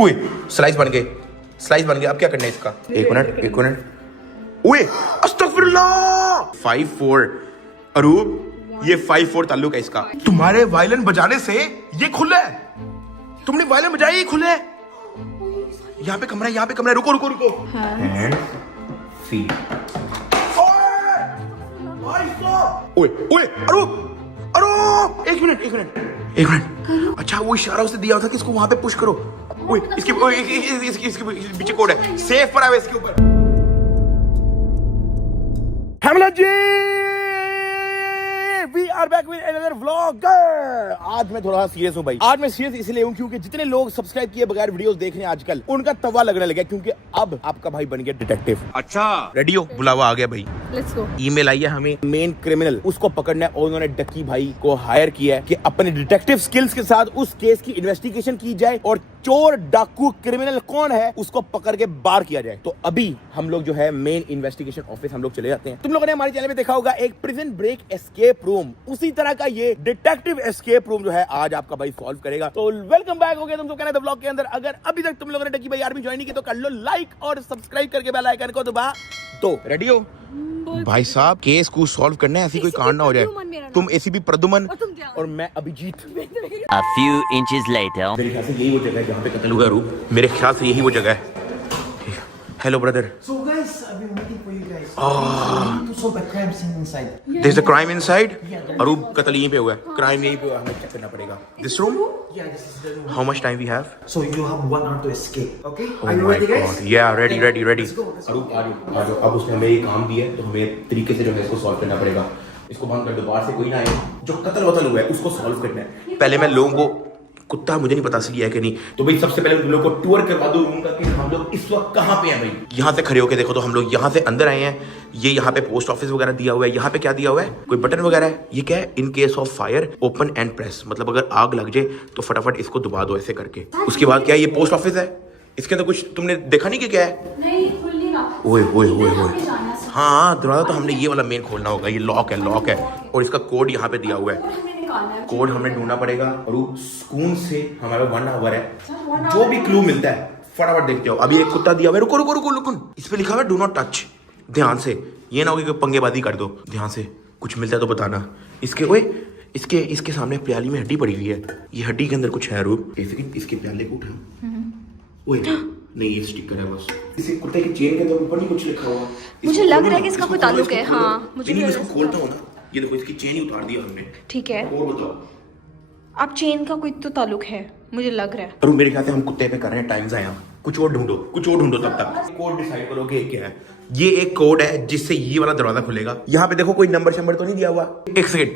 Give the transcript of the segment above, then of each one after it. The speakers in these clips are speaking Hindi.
ओए स्लाइस बन गए, स्लाइस बन गए। अब क्या करना है इसका? एक मिनट। ओए अस्तगफिरुल्लाह। 5-4 अरूब, ये 5-4 ताल्लुक है इसका। तुम्हारे वायलिन बजाने से ये खुला है, तुमने वायलिन बजाई ये खुला है। यहाँ पे कमरा है, रुको। एंड सी। ओए अरूब एक मिनट। अच्छा वो इशारा उसने दिया था कि इसको वहां पे पुश करो। ओए इसके पीछे कोड है, सेफ पर आवे इसके ऊपर। हमला जी, we are back with another vlog. आज मैं थोड़ा सीरियस हूँ भाई। आज मैं सीरियस इसलिए हूँ क्योंकि जितने लोग सब्सक्राइब किए बगैर वीडियोस देख रहे हैं आजकल, उनका तवा लगने लगा, क्योंकि अब आपका भाई बन गया डिटेक्टिव। अच्छा रेडी हो? बुलावा आ गया भाई, लेट्स गो। ईमेल आई है हमें, मेन क्रिमिनल उसको पकड़ना है और उन्होंने डक्की भाई को हायर किया है कि अपने डिटेक्टिव स्किल्स के साथ उस केस की इन्वेस्टिगेशन की जाए और चोर डाकू क्रिमिनल कौन है उसको पकड़ के बाहर किया जाए। तो अभी हम लोग जो है मेन इन्वेस्टिगेशन ऑफिस हम लोग चले जाते हैं। तुम लोगों ने हमारे चैनल पे देखा होगा एक प्रिजन ब्रेक एस्केप रूम, उसी तरह का ये डिटेक्टिव एस्केप रूम जो है आज आपका भाई सॉल्व करेगा। तो वेलकम बैक हो गया तुम तो कहना था ब्लॉग के अंदर। अगर अभी तक तुम लोगों ने डक्की भाई आर्मी ज्वाइन नहीं की तो कर लो लाइक और सब्सक्राइब करके बेल आइकन को दबा दो। रेडी हो भाई साहब? केस को सॉल्व करना है, ऐसी कोई कांड ना हो जाए। तुम एसीपी प्रदुमन और मैं Abhijit. A few inches later. मेरे ख्याल से यही वो जगह है जहाँ पे कत्ल हुआ रूप। मेरे ख्याल से यही वो जगह है। Hello brother. So guys, I've been waiting for you guys. We need to solve a crime scene inside. There's a crime inside. अरूब कत्ल यहीं पे हुआ है, क्राइम यहीं पे हुआ है, हमें चेक करना पड़ेगा। This room? Yeah, this is the room. How much time we have? So you have 1 hour to escape. Okay? Oh Are you my ready, guys? God. Yeah, ready. Let's go. अरूब आ जाओ। अब उसने हमें ये काम दिया है तो हमें तरीके से जो है इसको सॉल्व करना पड़ेगा। इसको बंद कर दो, बाहर से कोई ना आए। जो कत्ल वतल हुआ है उसको सॉल्व करना है। पहले मैं लोगों को, कुत्ता मुझे नहीं पता असली है कि नहीं, तो भाई सबसे पहले तुम लोग को टूर करवा दो रूम का कि हम लोग इस वक्त कहाँ पे हैं भाई। यहाँ से खड़े होके देखो तो हम लोग यहाँ से अंदर आए हैं। ये यहाँ पे पोस्ट ऑफिस वगैरह दिया हुआ है। यहाँ पे क्या दिया हुआ है? कोई बटन वगैरह है। ये क्या है? In case of fire open and press, मतलब अगर आग लग जाए तो फटाफट इसको दबा दो ऐसे करके। उसके बाद क्या है? ये पोस्ट ऑफिस है। इसके अंदर कुछ तुमने देखा नहीं कि क्या है? ओए हाँ, दरवाजा तो हमने ये वाला मेन खोलना होगा। ये लॉक है और इसका कोड यहाँ पे दिया हुआ है। कोड हमें ढूंढना पड़ेगा और सुकून से हमारा 1 आवर है। जो भी क्लू मिलता है फटाफट देखते हो। अभी एक कुत्ता दिया हुआ है, रुको। इस पे लिखा हुआ है डू नॉट टच। ध्यान से, ये ना हो कि पंगेबाजी कर दो। ध्यान से, कुछ मिलता है तो बताना। इसके सामने प्याली में हड्डी पड़ी हुई है। ये हड्डी के अंदर कुछ है रूप। इसके प्याले को उठा। ओए नहीं, ये स्टिकर है बस। इसे कुत्ते की चेन के अंदर ऊपर नहीं कुछ लिखा हुआ। मुझे लग रहा है कि इसका कोई ताल्लुक है। हाँ मुझे नहीं, इसको खोलता हूँ ना। ये देखो, इसकी चेन ही उतार दिया हमने। ठीक है, और बताओ। आप चेन का कोई तो ताल्लुक है मुझे लग रहा है। अरे मेरे ख्याल से हम कुत्ते पे कर रहे हैं टाइम ज़ाया। कुछ और ढूंढो तब तक। कोड डिसाइड करो कि क्या है। ये एक कोड है जिससे ये वाला दरवाजा खुलेगा। यहाँ पे देखो कोई नंबर तो नहीं दिया हुआ। एक सेकंड,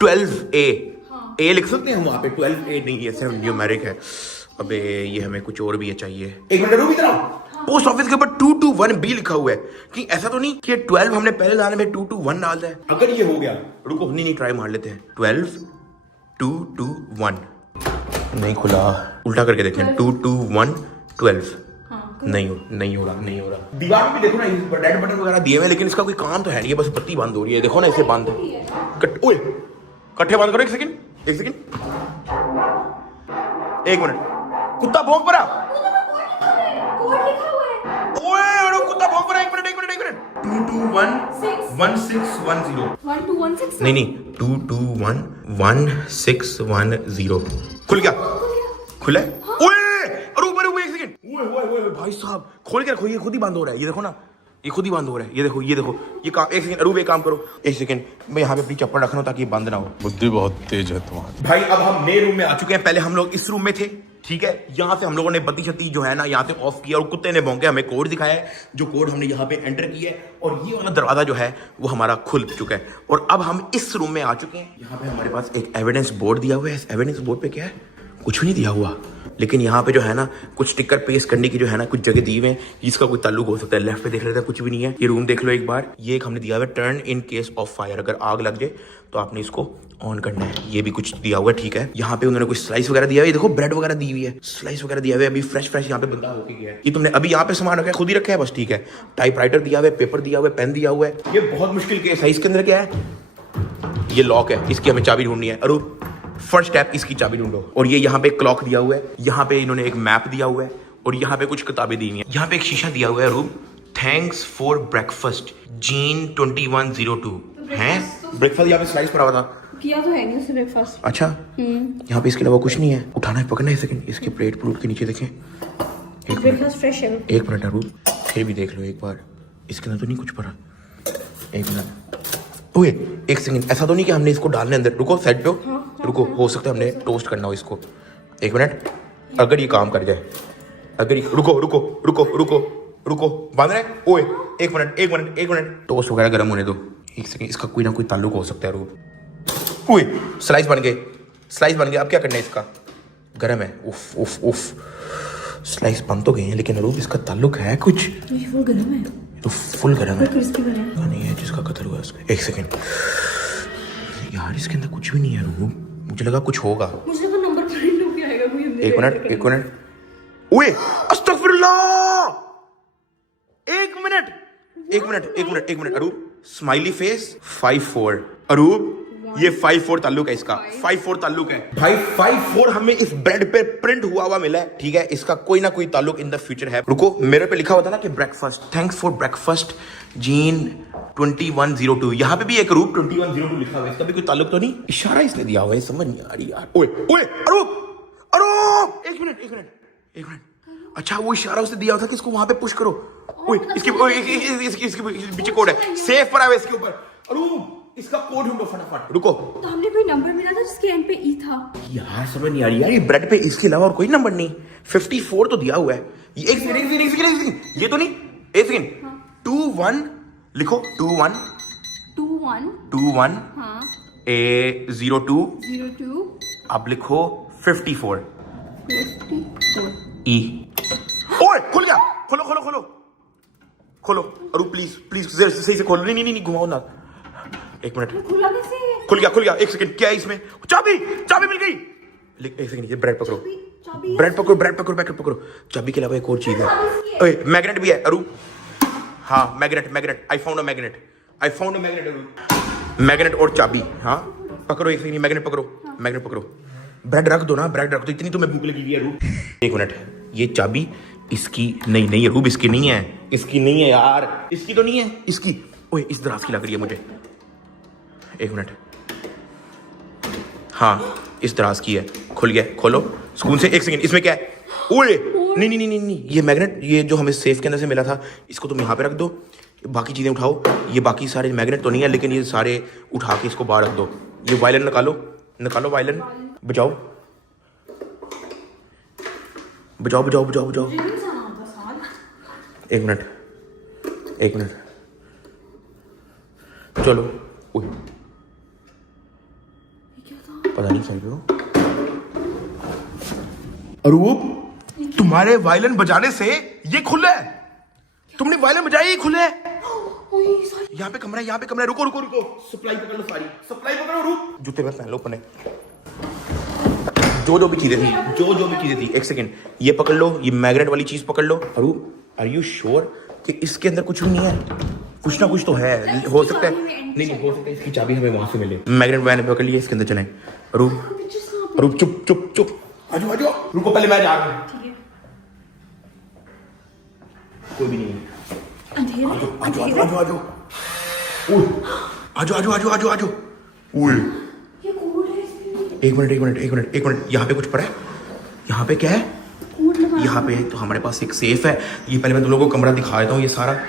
12A। ए लिख सकते हैं हम वहाँ पे? 12A नहीं, ये सिर्फ न्यूमेरिक है। अबे ये हमें कुछ और भी चाहिए। एक मिनट रुक, इधर आओ। पोस्ट ऑफिस के ऊपर 221B लिखा हुआ है। कि ऐसा तो नहीं कि 12 हमने पहले डालने में 221 डाल दिया है? अगर ये हो गया, रुको, नहीं ट्राई मार लेते हैं। 12 221 नहीं खुला। उल्टा करके देखें, 221 12। नहीं हो रहा। दीवार में भी देखो ना, रेड बटन वगैरह दिए हुए, लेकिन इसका कोई काम तो है नहीं। बस बत्ती बंद हो रही है, देखो ना, इसे बंद ओए कट्ठे बंद करो। एक सेकंड, एक मिनट। कुत्ता भौंक पड़ा। ओए अरे कुत्ता भौंक पड़ा। एक मिनट 221 1610। नहीं 221 1610। खुला है? ओए अरे एक सेकंड। ओए भाई साहब, खोल के रखो। ये खुद ही बंद हो रहा है। ये देखो ना, ये खुद ही बंद हो रहा है। ये देखो ये काम। एक सेकंड अरूब, एक काम करो। एक सेकंड, मैं यहाँ पे अपनी चप्पल रख रहा हूँ ताकि ये बंद ना हो। बुद्धि बहुत तेज है तुम्हारी भाई। अब हम नए रूम में आ चुके हैं। पहले हम लोग इस रूम में थे, ठीक है। यहाँ से हम लोगों ने बत्ती शत्ती जो है ना यहाँ से ऑफ किया और कुत्ते ने भौंके, हमें कोड दिखाया है। जो कोड हमने यहाँ पे एंटर किया है और ये वाला दरवाजा जो है वो हमारा खुल चुका है। और अब हम इस रूम में आ चुके हैं। यहाँ पे हमारे पास एक एविडेंस बोर्ड दिया हुआ है। इस एविडेंस बोर्ड पे क्या है? कुछ भी नहीं दिया हुआ, लेकिन यहाँ पे जो है ना कुछ स्टिकर पेस्ट करने की जो है ना कुछ जगह दी हुए हैं। इसका कोई ताल्लुक हो सकता है। लेफ्ट पे देख लेते हैं, कुछ भी नहीं है। ये रूम देख लो एक बार। ये एक हमने दिया हुआ है, turn in case of fire. अगर आग लग जाए तो आपने इसको ऑन करना है। ये भी कुछ दिया हुआ है, ठीक है। यहाँ पे उन्होंने कुछ स्लाइस वगैरह दिया हुआ है। देखो ब्रेड वगैरह दी हुई है, स्लाइस वगैरह दिया हुआ है। अभी फ्रेश यहाँ पे बंदा होके गया है। ये तुमने अभी यहाँ पे सामान रखा है, खुद ही रखा है बस, ठीक है। टाइपराइटर दिया हुआ है, पेपर दिया हुआ है, पेन दिया हुआ है। ये बहुत मुश्किल केस है। इसके अंदर क्या है? ये लॉक है, इसकी हमें चाबी ढूंढनी है। अरे फर्स्ट स्टेप, इसकी चाबी ढूंढो। और ये यहाँ पे क्लॉक दिया हुआ है, यहाँ पे इन्होंने एक मैप दिया हुआ है और यहाँ पे कुछ किताबें दी हुई हैं। यहाँ पे एक शीशा दिया हुआ है room. Thanks for breakfast gene 2102 है। ब्रेकफास्ट यहाँ पे स्लाइस पड़ा हुआ था, किया तो है नहीं उसने ब्रेकफास्ट। अच्छा यहाँ पे इसके अलावा कुछ नहीं है। उठाना है, पकड़ना है। सेकंड, इसके प्लेट प्रूट के नीचे देखें। ब्रेकफास्ट फ्रेश है। एक मिनट रूप, फिर भी देख लो एक बार, इसके अंदर तो नहीं कुछ पड़ा। एक मिनट, ओए एक सेकंड, ऐसा तो नहीं कि हमने इसको डालने अंदर। रुको साइड पे हो, रुको, हो सकता है हमने टोस्ट करना हो इसको। एक मिनट, अगर ये काम कर जाए, अगर ये, रुको रुको रुको रुको रुको, बांध रहे। ओए एक मिनट एक मिनट एक मिनट, टोस्ट वगैरह गर्म होने दो। एक सेकंड, इसका कोई ना कोई ताल्लुक हो सकता है रूप। ओए स्लाइस बन गए, स्लाइस बन गए। अब क्या करना है, इसका गर्म है। उफ उफ उफ, स्लाइस बन तो गए हैं लेकिन रूप इसका ताल्लुक है कुछ। ये फुल गर्म है, तो फुल गर्म है। क्रिस्पी बना है। नहीं है जिसका कत्ल हुआ है उसका। एक सेकंड यार, इसके अंदर कुछ भी नहीं है रूप, मुझे लगा कुछ होगा। मुझे तो नंबर प्लेट लोग आएगा कोई अंदर। एक मिनट एक मिनट, ओए अस्तगफिरुल्लाह, एक मिनट एक मिनट एक मिनट एक मिनट। अरूप स्माइली फेस 54। अरूप ये 54 ताल्लुक है इसका, 54 ताल्लुक है भाई। 54 हमें इस ब्रेड पे प्रिंट हुआ हुआ मिला है, ठीक है। इसका कोई ना कोई ताल्लुक इन द फ्यूचर है। रुको, मेरे पे लिखा हुआ था ना कि breakfast, thanks for breakfast gene 2102। यहाँ पे भी एक रूप 2102 लिखा हुआ है, इसका भी कोई ताल्लुक तो नहीं। इशारा इसने दिया हुआ है, समझ नहीं आ रही यार। ओए ओए अरूप अरूप, एक मिनट एक मिनट एक मिनट। अच्छा वो इशारा उसने दिया था कि इसको वहां पे पुश करो। ओए इसके पीछे कोड है, सेफ पड़ा हुआ है इसके ऊपर। अरूप इसका कोड ढूंढो फटाफट। रुको, तो हमने कोई नंबर मिला था जिसके एंड पे ई था यार समझ नहीं आ रही यार, ये ब्रेड पे इसके अलावा और कोई नंबर नहीं। 54 तो दिया हुआ है। ये एक सेकंड ये तो नहीं, एक सेकंड 21 लिखो, 21 हाँ 02 02 अब लिखो 54 ई। ओए खुल गया, खोलो खोलो खोलो खोलो। अरे प्लीज प्लीज सही से खोलो। नहीं नहीं नहीं घुमाओ ना। एक मिनट, खुला कैसे है? खुल गया। एक सेकंड, क्या है इसमें? चाबी मिल गई। एक सेकंड, ये ब्रेड पकड़ो, ब्रेड पकड़ो। चाबी के अलावा एक और चीज है। ओए मैग्नेट भी है अरू। हाँ magnet, I found a magnet अरू। मैग्नेट और चाबी, हाँ पकड़ो। एक सेकंड, मैग्नेट पकड़ो। ब्रेड रख दो ना, ब्रेड रख दो, इतनी तुम्हें भूख लगी हुई है अरू। एक मिनट, ये चाबी इसकी नहीं रूब, इसकी नहीं है यार, इसकी तो नहीं है इसकी। ओए इस दराज की लग रही है मुझे। एक मिनट, हाँ इस दराज की है। खुल गया, खोलो सुकून से। एक सेकंड, इसमें क्या है? ओए नहीं, ये मैग्नेट, ये जो हमें सेफ के अंदर से मिला था, इसको तुम यहाँ पे रख दो। बाकी चीजें उठाओ। ये बाकी सारे मैग्नेट तो नहीं है, लेकिन ये सारे उठा के इसको बाहर रख दो। ये वायलिन निकालो वायलिन, बजाओ। एक मिनट चलो। ओए पता नहीं चल रहा। अरूप तुम्हारे वायलिन बजाने से ये खुला है। तुमने वायलिन बजाई, ये खुला है। यहाँ पे कमरा है। रुको। सप्लाई पकड़ लो, सारी सप्लाई पकड़ो। रूप जूते में पहन लो अपने। जो भी चीजें थी। एक सेकंड, ये पकड़ लो, ये मैग्नेट वाली चीज पकड़ लो। अरूप आर यू श्योर कि इसके अंदर कुछ भी नहीं है? कुछ ना कुछ तो है, हो सकता है। नहीं हो सकता है इसकी चाबी हमें वहां से मिले। मैग्नेट मैंने पकड़ लिया, इसके अंदर चलें। रूप चुप आ जाओ। रुको, पहले मैं जा रहा हूँ। कोई भी नहीं है। आ जाओ। ओए एक मिनट, यहाँ पे कुछ पड़ा है। यहाँ पे क्या है? यहाँ पे तो हमारे पास एक सेफ है। ये पहले मैं तुम लोगों को कमरा दिखा देता हूँ। ये सारा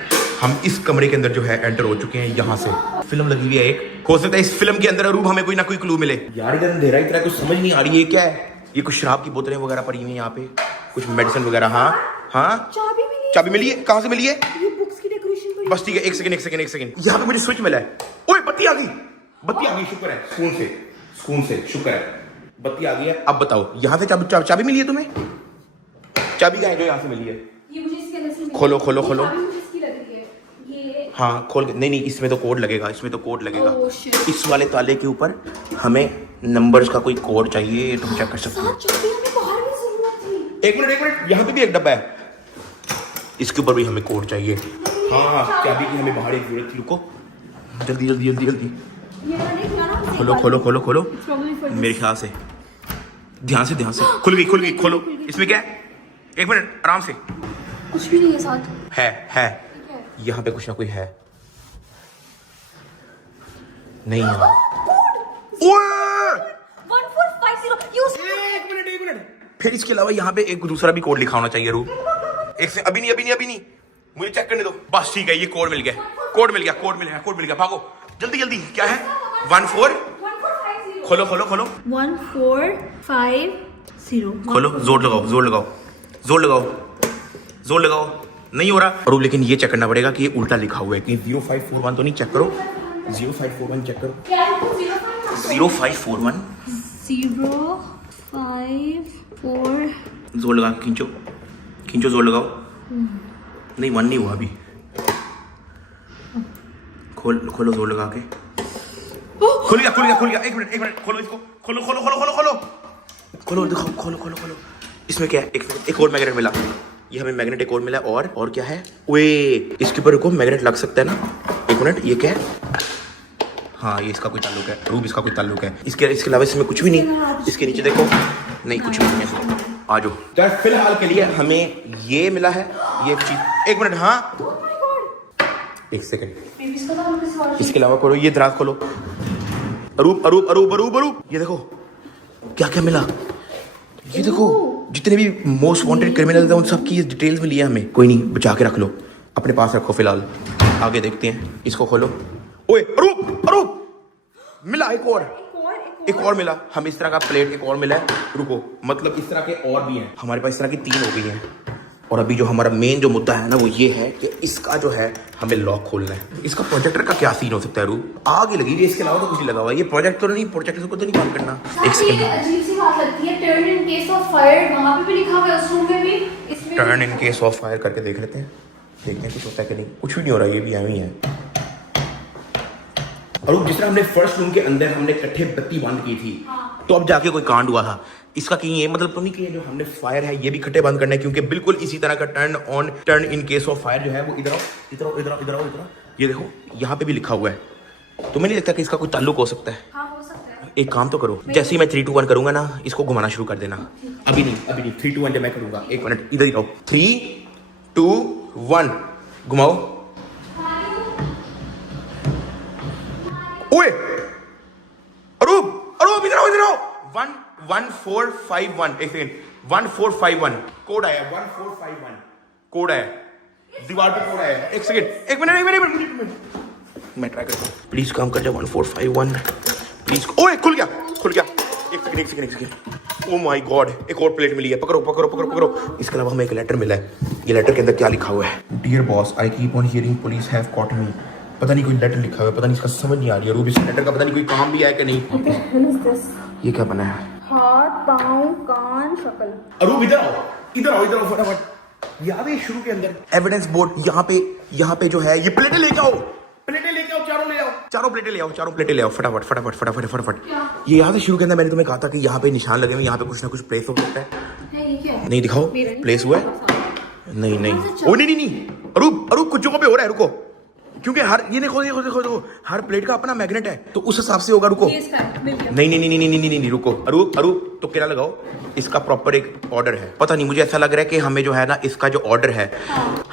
हम इस कमरे के अंदर जो है एंटर हो चुके हैं। यहाँ से फिल्म लगी हुई है एक, हो सकता है इस फिल्म के अंदर रूप हमें कोई ना कोई क्लू मिले। यार इधर अंधेरा ही तरह कुछ समझ नहीं आ रही है। ये क्या है? ये कुछ शराब की बोतलें वगैरह पड़ी हुई है यहाँ पे, कुछ मेडिसिन वगैरह। हाँ चाबी मिली है। कहाँ से मिली है? ये बुक्स की डेकोरेशन। बस ठीक है, एक सेकंड। यहाँ पे मुझे स्विच मिला है। ओए बत्ती आ गई, शुक्र है। सुकून से शुक्र है, बत्ती आ गई है। अब बताओ, यहाँ से चाबी मिली है तुम्हें? चाबी कहाँ है जो यहाँ से मिली है? ये मुझे इसके अंदर से खोलो। इसकी लग रही है ये। हाँ खोल। नहीं, इसमें तो कोड लगेगा। Oh, shit. इस वाले ताले के ऊपर हमें नंबर्स का कोई कोड चाहिए, तुम चेक कर सकते हो। एक मिनट, यहाँ पे भी एक डब्बा है, इसके ऊपर भी हमें कोड चाहिए। हाँ चाबी की हमें बाहर एक जरूरत थी। रुको जल्दी। ये वाला नहीं खुला ना? खोलो खोलो खोलो खोलो मेरे ख्याल से ध्यान से खुल गई खोलो इसमें क्या है एक मिनट आराम से कुछ भी नहीं है साथ। है यहाँ पे कुछ ना कोई है नहीं यार ओए 1450 एक मिनट फिर इसके अलावा यहाँ पे एक दूसरा भी कोड लिखा होना चाहिए रू एक से अभी नहीं मुझे चेक करने दो बस ठीक है ये कोड मिल गया भागो जल्दी क्या है 14 खोलो 1450 खोलो जोर लगाओ नहीं हो रहा और लेकिन ये चेक करना पड़ेगा कि ये उल्टा लिखा हुआ है कि 0541 तो नहीं चेक करो 0541 चेक करो 0541 054 जोर लगा खींचो जोर लगाओ नहीं 1 नहीं हुआ अभी खोलो जोर लगा के खुल गया एक मिनट खोलो इसको खोलो दिखाओ खोलो इसमें क्या है एक और मैग्नेट मिला ये हमें मैग्नेट एक और मिला और क्या है ओए इसके ऊपर को मैग्नेट लग सकता है ना एक मिनट ये क्या है हाँ ये इसका कोई ताल्लुक है रूब इसका कोई ताल्लुक है इसके अलावा इसमें कुछ भी नहीं इसके नीचे देखो नहीं कुछ भी नहीं है आ जाओ तो फिलहाल के लिए हमें ये मिला है ये चीज एक मिनट हाँ एक सेकंड इसके अलावा खोलो ये दराज खोलो अरूब ये देखो क्या मिला ये देखो जितने भी मोस्ट वांटेड क्रिमिनल हैं उन सब की डिटेल्स में लिया हमें कोई नहीं बचा के रख लो अपने पास रखो फिलहाल आगे देखते हैं इसको खोलो ओए अरूब मिला एक और मिला हमें इस तरह का प्लेट एक और मिला है रुको मतलब इस तरह के और भी हैं हमारे पास इस तरह की 3 हो गई हैं और अभी जो हमारा मेन जो मुद्दा है ना वो ये है कि इसका जो है हमें लॉक खोलना है इसका प्रोजेक्टर का क्या सीन हो सकता है रूप आगे लगी हुई है इसके अलावा तो कुछ नहीं लगा हुआ ये प्रोजेक्टर नहीं प्रोजेक्टर को तो नहीं बंद करना एक सेकंड अजीब सी बात लगती है turn in case of fire वहां पे भी लिखा हुआ है उस रूम में भी इसमें turn in case of fire करके देख लेते हैं देखते हैं कुछ होता है कि नहीं कुछ भी नहीं हो रहा ये भी एवं ही है और जिस तरह हमने फर्स्ट रूम के अंदर हमने इकट्ठे बत्ती बंद की थी तो अब जाके कोई कांड हुआ था इसका कहीं ये मतलब तो नहीं कि जो हमने फायर है ये भी इकट्ठे बंद करना है क्योंकि बिल्कुल इसी तरह का turn in case of fire जो है वो इधर ये देखो यहाँ पे भी लिखा हुआ है तुम्हें नहीं लगता कि इसका कोई ताल्लुक हो सकता है हाँ हो सकता है एक काम तो करो जैसे ही मैं 3 2 1 करूंगा ना इसको घुमाना शुरू कर देना अभी नहीं 3 2 1 जब मैं करूंगा एक मिनट इधर ही रहो 3 2 1 घुमाओ ओए अरूब इधर आओ 1451 एक सेकंड 1451 कोड आया 1451 कोड आया दीवार पे कोड आया एक सेकंड एक मिनट मैं ट्राई करता हूँ प्लीज काम कर जाओ 1451 प्लीज ओए खुल गया एक सेकंड ओ माय गॉड एक और प्लेट मिली है पकड़ो इसके अलावा हमें एक लेटर मिला है ये लेटर के अंदर क्या लिखा हुआ है dear boss I keep on hearing police have caught me पता नहीं कोई लेटर लिखा हुआ है पता नहीं इसका समझ नहीं आ रही है रूबी इस लेटर का पता नहीं कोई काम भी है कि नहीं ये क्या बना है हाथ पाँव कान शक्ल अरूब इधर आओ फटाफट याद है शुरू के अंदर एविडेंस बोर्ड यहाँ पे जो है ये प्लेटें लेके आओ चारों प्लेटें ले आओ फटाफट ये याद है शुरू के अंदर मैंने तुम्हें कहा था कि यहाँ पे निशान लगे हुए यहाँ पे कुछ ना कुछ प्लेस हो सकता है ये क्या है? नहीं दिखाओ प्लेस हुआ है नहीं ओ नहीं अरूब कुछ जगह पे हो रहा है रुको क्योंकि हर ये देखो हर प्लेट का अपना मैग्नेट है तो उस हिसाब से होगा रुको नहीं रुको अरूब तो केला लगाओ इसका प्रॉपर एक ऑर्डर है पता नहीं मुझे ऐसा लग रहा है कि हमें जो है ना इसका जो ऑर्डर है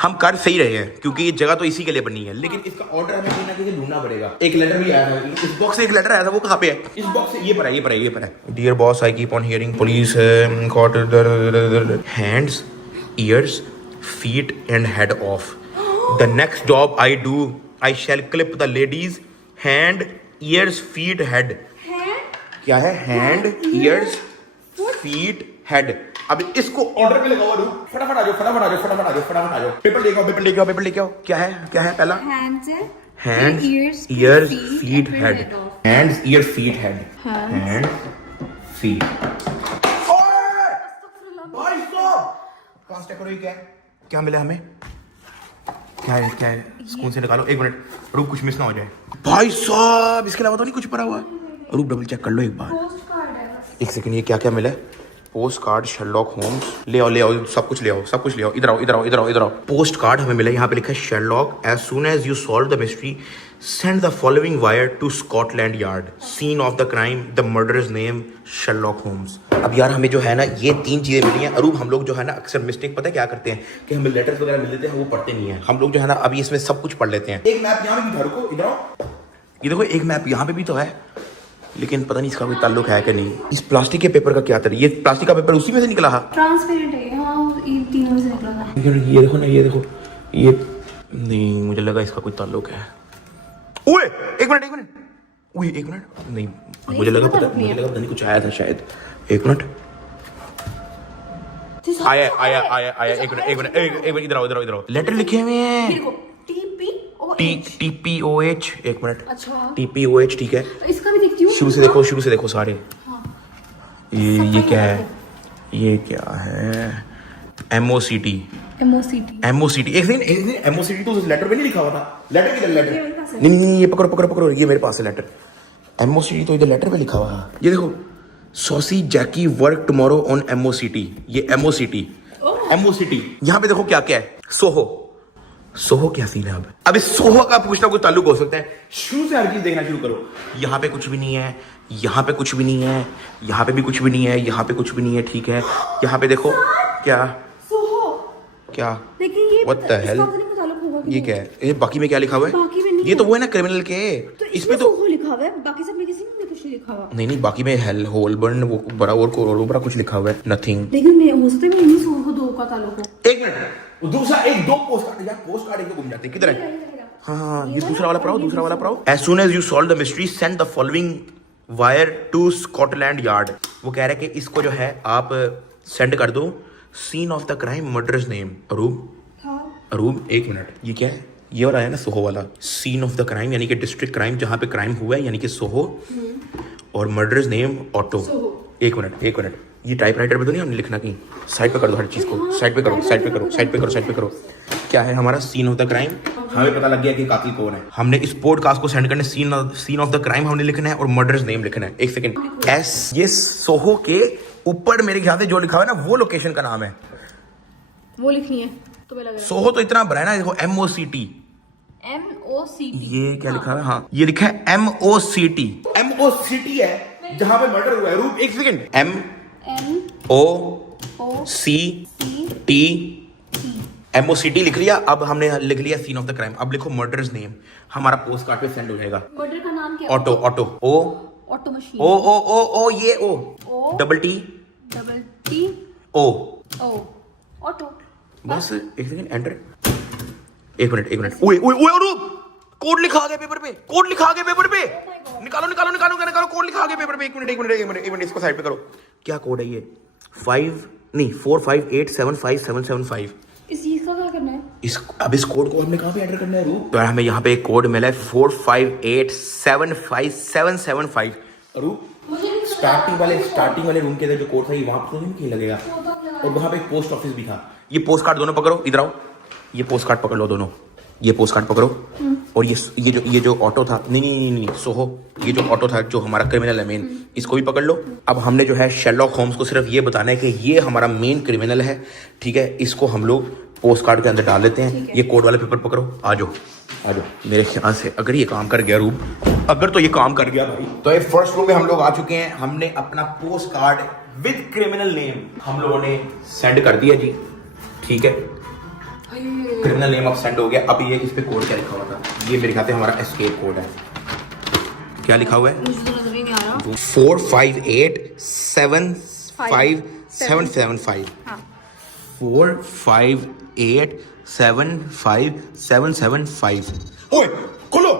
हम कर सही रहे हैं क्योंकि ये जगह तो इसी के लिए बनी है लेकिन इसका ऑर्डर हमें कहीं ना कहीं ढूंढना पड़ेगा एक लेटर भी आया था इस बॉक्स से एक लेटर आया था वो कहाँ पे है इस बॉक्स से ये पर है dear boss I keep on hearing police got hands ears feet and head off The next job I do, I shall clip the ladies hand, ears, feet, head. क्या है? Hand, ears, feet, head. अब इसको ऑर्डर पे लगाओ रूप फटाफट आ जाओ पेपर लेके आओ क्या है पहला hands, ears, feet, head. Hands, ears, feet, head. Hands, feet. भाई stop! फास्ट करो ये क्या मिला हमें? क्या है स्कूल से निकालो एक मिनट रूप कुछ मिस ना हो जाए भाई साहब इसके अलावा तो नहीं कुछ पड़ा हुआ है रूप डबल चेक कर लो एक बार एक सेकंड ये क्या मिला है पोस्ट कार्ड शेरलॉक होम्स, ले आओ सब कुछ ले आओ, सब कुछ ले आओ, इधर आओ इधर आओ इधर आओ इधर आओ। पोस्ट कार्ड हमें मिला, यहाँ पे लिखा है Sherlock, as soon as you solve the mystery send the following wire to Scotland Yard, scene of the crime the murderers name Sherlock Holmes. अब यार हमें जो है ना ये 3 चीजें मिली हैं। अरूब हम लोग जो है ना अक्सर मिस्टेक पता है क्या करते हैं कि हमें लेटर्स वगैरह मिल देते हैं, वो पढ़ते नहीं है हम लोग जो है ना। अभी इसमें सब कुछ पढ़ लेते हैं। एक मैप यहाँ पे भी, घर को इधर आओ, ये देखो एक मैप यहाँ पे भी तो है, लेकिन पता नहीं इसका कोई ताल्लुक है कि नहीं। इस प्लास्टिक के पेपर का क्या था? ये प्लास्टिक का पेपर उसी में से निकला है, ट्रांसपेरेंट है। हाँ, ये तीनों से निकला था। ये देखो ना, ये देखो, ये नहीं, मुझे लगा इसका कोई ताल्लुक है। ओए एक मिनट, ओए एक मिनट, नहीं मुझे लगा पता नहीं कुछ आया था शायद। एक मिनट, आया एक मिनट इधर आओ। लेटर लिखे हुए हैं TPOH, एक मिनट। अच्छा, TPOH, ठीक है। इसका भी देखती हूँ। शुरू से देखो सारे। ये क्या है? ये क्या है? MOCT। एक सेकंड, MOCT तो उस लेटर पे नहीं लिखा हुआ था। लेटर नहीं, ये पकड़ो, ये मेरे पास है लेटर। MOCT तो इधर लेटर पे लिखा हुआ है। ये देखो, saucy Jackie work tomorrow on MOCT। ये MOCT। यहाँ पे देखो क्या क्या है। सोहो क्या सीन है? अब इस सोहो का कुछ ना कुछ ताल्लुक हो सकता है। शुरू से हर चीज देखना शुरू करो। यहाँ पे कुछ भी नहीं है, यहाँ पे कुछ भी नहीं है, यहाँ पे भी कुछ भी नहीं है, यहाँ पे कुछ भी नहीं है, ठीक है। यहाँ पे देखो क्या क्या What the hell? ये क्या है? ये बाकी में क्या लिखा हुआ है? ये तो वो है ना क्रिमिनल के, इसमें तो लिखा हुआ है। बाकी सब में किसी में कुछ नहीं लिखा हुआ। नहीं, बाकी में हेल होलबर्न वो बड़ा और बड़ा कुछ लिखा हुआ है। नथिंग। लेकिन मैं हो सकता है मैं इन्हीं सोहो दो का ताल्लुक हो। एक मिनट, दूसरा एक दो पोस्ट कार्ड यार, पोस्ट कार्ड एक तो घूम जाते हैं। किधर है? हाँ, ये दूसरा वाला पढ़ाओ। As soon as you solve the mystery send the following wire to Scotland Yard. वो कह रहे हैं कि इसको जो है आप सेंड कर दो, scene of the crime murderers name. Aroob एक मिनट, ये क्या है? ये वाला है ना सोहो वाला, सीन ऑफ द क्राइम यानी कि डिस्ट्रिक्ट क्राइम जहाँ पे क्राइम हुआ है, यानी कि सोहो, और मर्डरर्स नेम ऑटो। एक मिनट, ये टाइपराइटर पे तो नहीं हमने लिखना कहीं? साइड पे कर दो हर चीज को, साइड पे करो। क्या है हमारा? Scene of the crime. हमें पता लग गया कि कातिल कौन है। हमने इस पॉडकास्ट को सेंड करने सीन ऑफ द क्राइम हमने लिखना है और मर्डरर्स नेम लिखना है। एक सेकंड, ये सोहो के ऊपर मेरे ख्याल से जो लिखा हुआ है ना वो लोकेशन का नाम है, वो लिखनी है। तुम्हें लग रहा है सोहो तो इतना बड़ा है ना, देखो MOCT। ये क्या लिखा है? हाँ, ये लिखा है MOCT है जहां पे मर्डर हुआ है। रूप एक सेकंड, MOCT लिख लिया। अब हमने लिख लिया सीन ऑफ द क्राइम। अब लिखो मर्डरर्स नेम, हमारा पोस्ट कार्ड पे सेंड हो जाएगा। मर्डर का नाम क्या? Auto auto machine. ओ ये O double T O auto. बस एक सेकंड, एंटर। एक मिनट, ओए रूप, कोड लिखा आ गया पेपर पे, निकालो कोड लिखा आ गया पेपर पे। एक मिनट, इसको साइड पे करो। क्या कोड है ये? 458757775। इस चीज का क्या करना है? अब इस कोड को हमने कहाँ पे एंटर करना है रूप? तो हमें यहाँ पे एक कोड मिला है 458757775। रूप स्टार्टिंग वाले रूम के अंदर जो कोड था ये वहां पर तो नहीं लगेगा, और वहां पे एक पोस्ट ऑफिस भी था। ये पोस्ट कार्ड दोनों पकड़ो, इधर आओ। ये पोस्ट कार्ड पकड़ लो दोनों, ये पोस्ट कार्ड पकड़ो। और ये जो ऑटो था, नहीं सोहो, ये जो ऑटो था जो हमारा क्रिमिनल है मेन, इसको भी पकड़ लो। अब हमने जो है शेरलॉक होम्स को सिर्फ ये बताना है कि ये हमारा मेन क्रिमिनल है, ठीक है। इसको हम लोग पोस्ट कार्ड के अंदर डाल देते हैं। ये कोड वाला पेपर पकड़ो, आ जाओ। मेरे ख्याल से अगर ये काम कर गया रूप, अगर तो ये काम कर गया भाई, तो ये फर्स्ट रूम में हम लोग आ चुके हैं। हमने अपना post card with criminal name हम लोगों ने सेंड कर दिया जी, ठीक है। क्रिमिनल नेम अब सेंड हो गया। अब ये इस पे कोड क्या लिखा हुआ था? ये मेरे ख्याल से हमारा एस्केप कोड है। क्या लिखा हुआ है? 458757775। 458757775। ओए खोलो।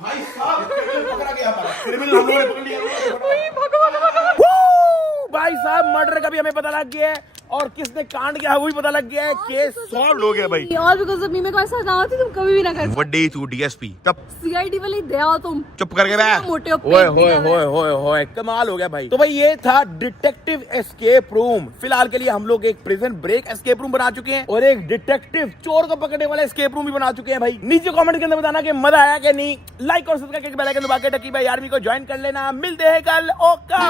भाई साहब पकड़ा गया हमारा क्रिमिनल, हम लोगों ने पकड़ लिया। भाई साहब मर्डर का भी हमें पता लग गया है। और किसने कांड किया वो भी पता लग गया है। केस सॉल्व हो गया भाई। और बिकॉज of me मेरे को ऐसा ना होती तुम कभी भी ना कर। What day तू डीएसपी कब सीआईडी वाले दे आओ तुम। चुप करके बैठ। मोटे ओए होए होए होए होए कमाल हो गया भाई। तो भाई ये था डिटेक्टिव एस्केप रूम। फिलहाल के लिए हम लोग एक प्रिजन ब्रेक एस्केप रूम बना चुके हैं और एक डिटेक्टिव चोर को पकड़ने वाला एस्केप रूम भी बना चुके हैं भाई। नीचे कमेंट के अंदर बताना कि मजा आया कि नहीं। लाइक और सब्सक्राइब करके बेल आइकन दबा के टकी भाई आर्मी को ज्वाइन कर लेना। मिलते हैं कल। ओके।